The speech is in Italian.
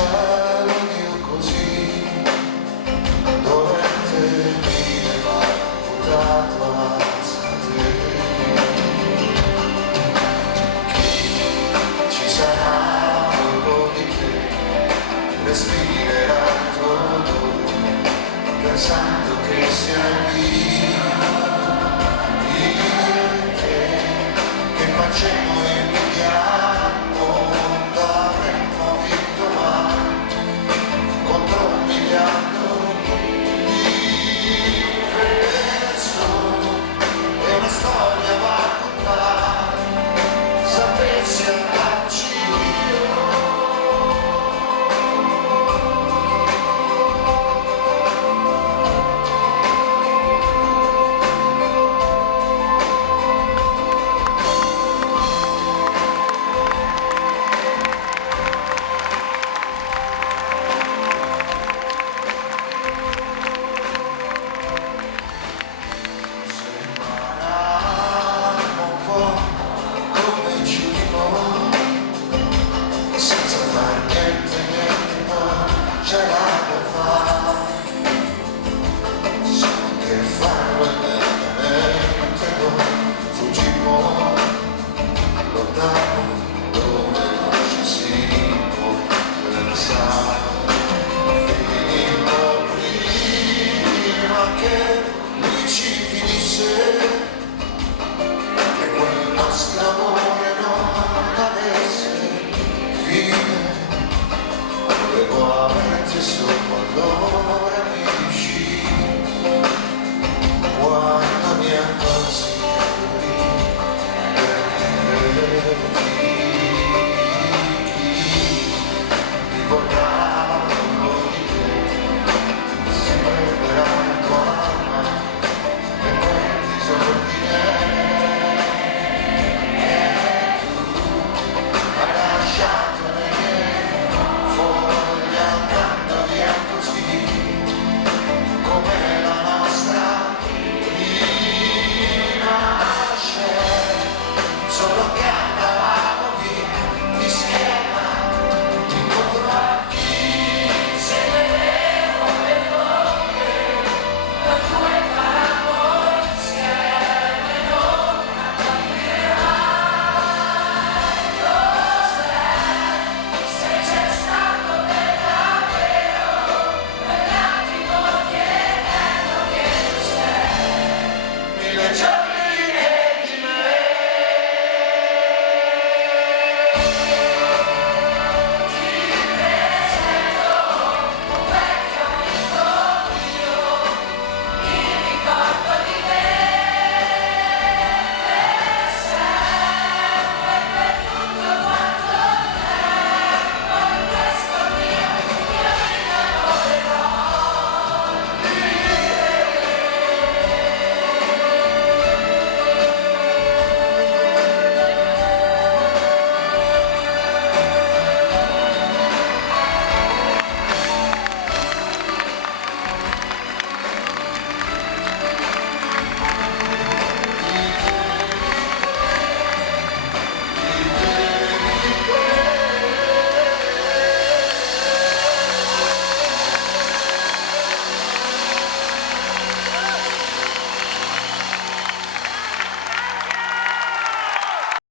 cielo Dio così dolente mi ha buttato a te. Ci sarà un po' di te, respirerà il tuo odore, pensando che sia lì. Che facemmo il miliardo, avremmo vinto mai contro 1 miliardo di persone. È una storia da raccontare, sapessi andarci io. Senza far niente, ma c'era da fare, solo che farlo lentamente, fuggimmo lontano dove non ci si può pensare. Finimmo prima che lui ci finisse, che quel nostro amore non avesse fine. Volevo averti solo quando